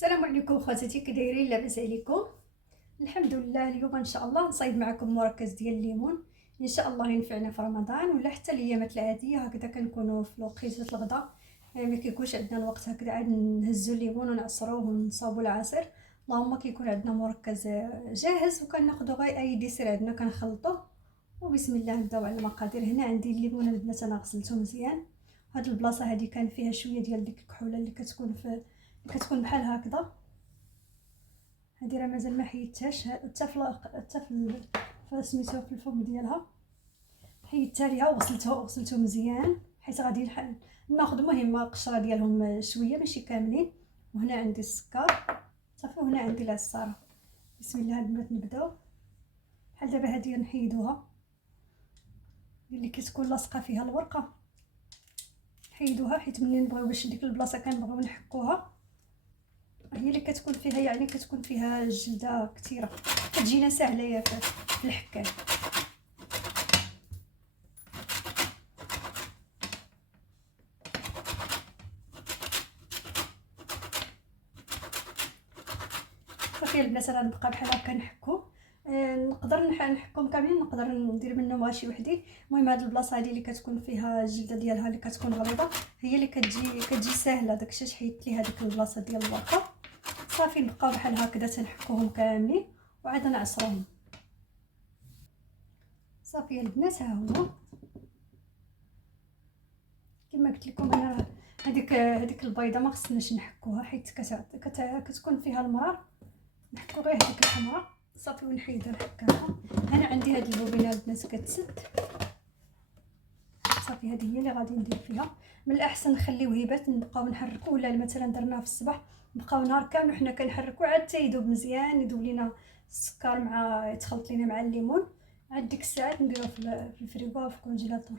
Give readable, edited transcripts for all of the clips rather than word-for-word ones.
السلام عليكم خواتاتي، كي دايرين؟ لاباس عليكم؟ الحمد لله. اليوم ان شاء الله نصايب معكم مركز ديال الليمون، ان شاء الله ينفعنا في رمضان ولا حتى الايامات العاديه. هكذا كنكونوا في وقيته الغداء، ما كيكونش عندنا الوقت هكذا عاد نهزوا الليمون ونعصروه ونصاوبوا العصير. اللهم كيكون عندنا مركز جاهز وكناخذوا غير اي ديسير عندنا كنخلطوه. وبسم الله نبداو على المقادير. هنا عندي الليمون البنات، انا غسلته مزيان. هاد البلاصه هذه كان فيها شويه ديال ديك الكحوله اللي كتكون بحال هكذا. هادي راه مازال ما حيدتهاش حتى في سميتو في الفم ديالها. حيدتها ليها وغسلته مزيان، حيت غادي ناخذ مهمه القشره ديالهم شويه ماشي كاملين. وهنا عندي السكر صافي، وهنا عندي العصاره. بسم الله البنات نبداو. بحال دابا هادي نحيدوها، اللي كتكون لاصقه فيها الورقه نحيدوها، حيت ملي نبغيو باش ديك البلاصه كنبغيو نحكوها هي اللي كتكون فيها، يعني كتكون فيها الجلده كثيره، كتجينا سهله في الحكايه. صافي البنات انا نبقى بحال هكا نحكو. نقدر نحكهم كاملين، نقدر ندير منهم غير شي وحدين. المهم هاد البلاصه هادي اللي كتكون فيها الجلده ديالها اللي كتكون غليظه هي اللي كتجي ساهله. داكشي حيدت ليها ديك البلاصه ديال الورقه. صافي نبقاو بحال هكذا تنحكوهم كاملين وعاد نعصروهم. صافي البنات ها هو كما قلت لكم انا. هذيك البيضه ما خصناش نحكوها، حيت كتكون فيها المرار. نحكو غير هذيك الحمراء صافي ونحيدها نحكاها. انا عندي هاد البوبينه البنات كتسد. صافي هذه هي اللي غادي ندير فيها. من الاحسن نخليوه يبات، نبقاو نحركوه، ولا مثلا درناه في الصباح نبقاو نهار كامل وحنا كنحركوه عاد حتى يذوب مزيان، يذوب لينا السكر مع يتخلط لينا مع الليمون. عاد ديك الساعات نديروه في الفريغو في الكونجيلاتور.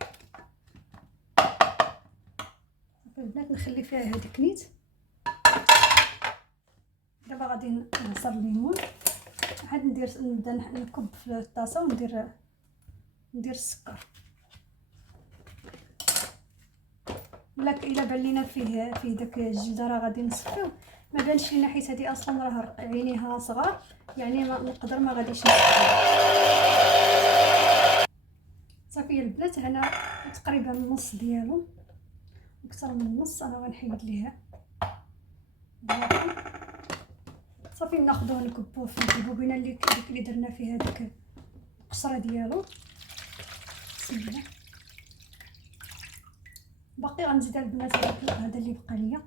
صافي البنات نخلي فيها هذيك نيت. دابا غادي نعصر الليمون، عاد نبدا نكب في الطاسه وندير السكر. الا بان لينا فيه داك الجلده راه غادي نصفيو. ما بانش لينا حيت هذه اصلا راه عينيها صغار، يعني ما غاديش نصفيو. صافي البنات هنا تقريبا النص ديالو، اكثر من النص انا غنحيد ليها. صافي ناخذوه نكبوه في البوبينه اللي درنا فيها ديك القشره ديالو. بسم الله. باقي غنزيد البنات هذا اللي بقى ليا،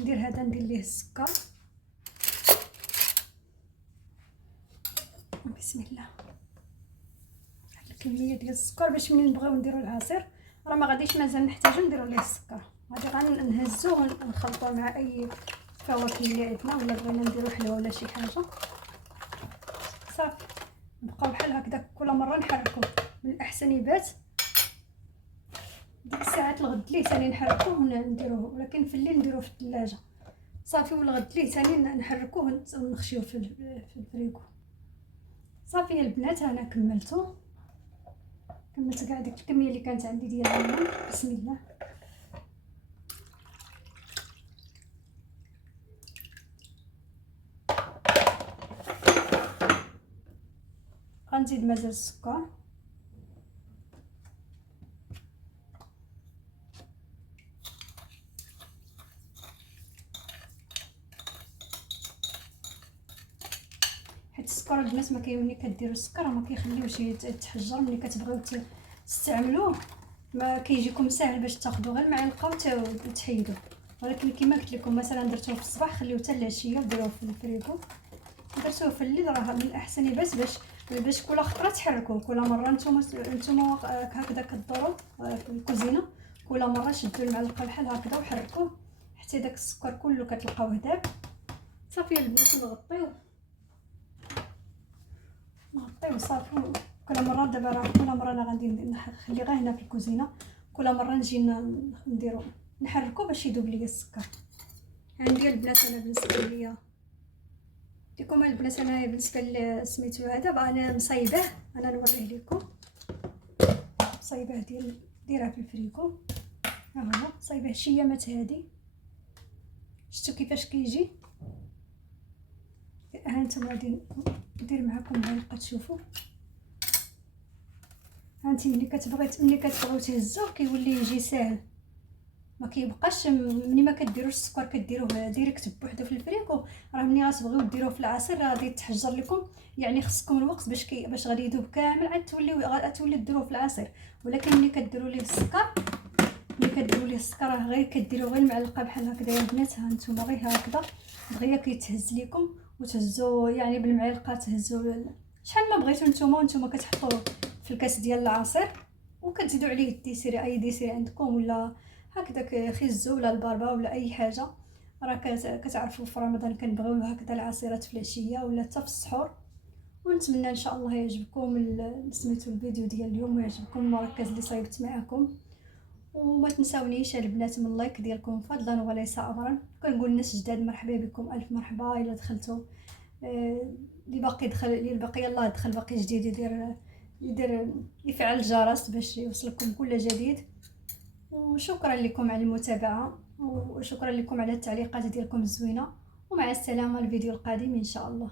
ندير ليه السكر. بسم الله. هاد الكميه ديال السكر باش منين نبغيو نديرو العصير راه ما غاديش مازال نحتاجو نديرو ليه السكر. غادي غنهزوه ونخلطوه مع اي فواكه اللي عندنا، ولا بغينا نديرو حلوه ولا شي حاجه. صافي نبقاو بحال هكذا كل مره نحركوه. من الاحسن يبات ديك الساعات الغد ليه ثاني نحركوه ونديروه، ولكن في الليل نديروه في الثلاجه. صافي والغد ليه ثاني نحركوه ونخشيوه في الفريغو. صافي البنات انا كملت كاع ديك الكميه اللي كانت عندي ديال الليمون. بسم الله. غنزيد مازال السكر. حيت السكر البنات ملي كديروا السكر ما كيخليوش يتحجر. ملي كتبغيو تستعملوه ما كيجيكم ساهل باش تاخذوا غير معلقه وتحيدوه. ولكن كما قلت لكم مثلا درتوه في الصباح خليوه حتى العشيه وديروه في الفريغو. درتوه في الليل راه من الاحسن يبات باش كل خطره تحركوه. كل مره نتوما هكذا كدوروا في الكوزينه، كل مره شدوا المعلقه بحال هكذا وحركوه حتى داك السكر كله كتلقاوه داب. صافي البنات نغطيو صافي. كل مره دابا راه كل مره انا غادي نخلي غير هنا في الكوزينه، كل مره نجي نديرو نحركو باش يذوب ليا السكر. عندي البنات انا بالنسبه ليا ديكم البنات، انا بالنسبه لسميتو هذا بقى انا مصايباه. انا نوريه لكم صايباه ديرها في الفريكو. ها هو صايباه شي يامات هادي. شفتوا كيفاش كيجي؟ هانتوما غادي ندير معكم معلقه تشوفوا. هانتي ملي كتبغيو تهزوه كيولي يجي ساهل، ما كيبقاش ملي ما كديروش السكر كديروه ديريكت بوحدو في الفريكو، راه ملي غتبغيو ديروه في العصير راه غادي يتحجر لكم، يعني خصكم الوقت باش غادي يذوب كامل عاد توليو ديروه في العصير. ولكن ملي كديروا ليه السكر راه غير كديروا غير معلقه بحال هكذا يا البنات. ها نتوما غير هكذا دغيا كيتهز لكم وتهزوا يعني بالمعلقه تهزوا شحال ما بغيتوا نتوما كتحطوا في الكاس ديال العصير وكتزيدوا عليه الديسير اي ديسير عندكم، ولا هكذاك خيزو ولا الباربا ولا اي حاجه. راه كتعرفوا في رمضان كنبغيو هكذا العصيرات في العشيه ولا حتى في السحور. ونتمنى ان شاء الله يعجبكم سميتو الفيديو ديال اليوم ويعجبكم المركز اللي صايبت معكم. وما تنساونيش البنات من لايك ديالكم فضلا وليس امرا. كنقول الناس جداد مرحبا بكم، الف مرحبا. الا دخلتوا اللي باقي دخل، اللي باقي يلاه دخل باقي جديد يدير يفعل الجرس باش يوصلكم كل جديد. وشكرا لكم على المتابعه، وشكرا لكم على التعليقات ديالكم الزوينه، ومع السلامه. الفيديو القادم ان شاء الله.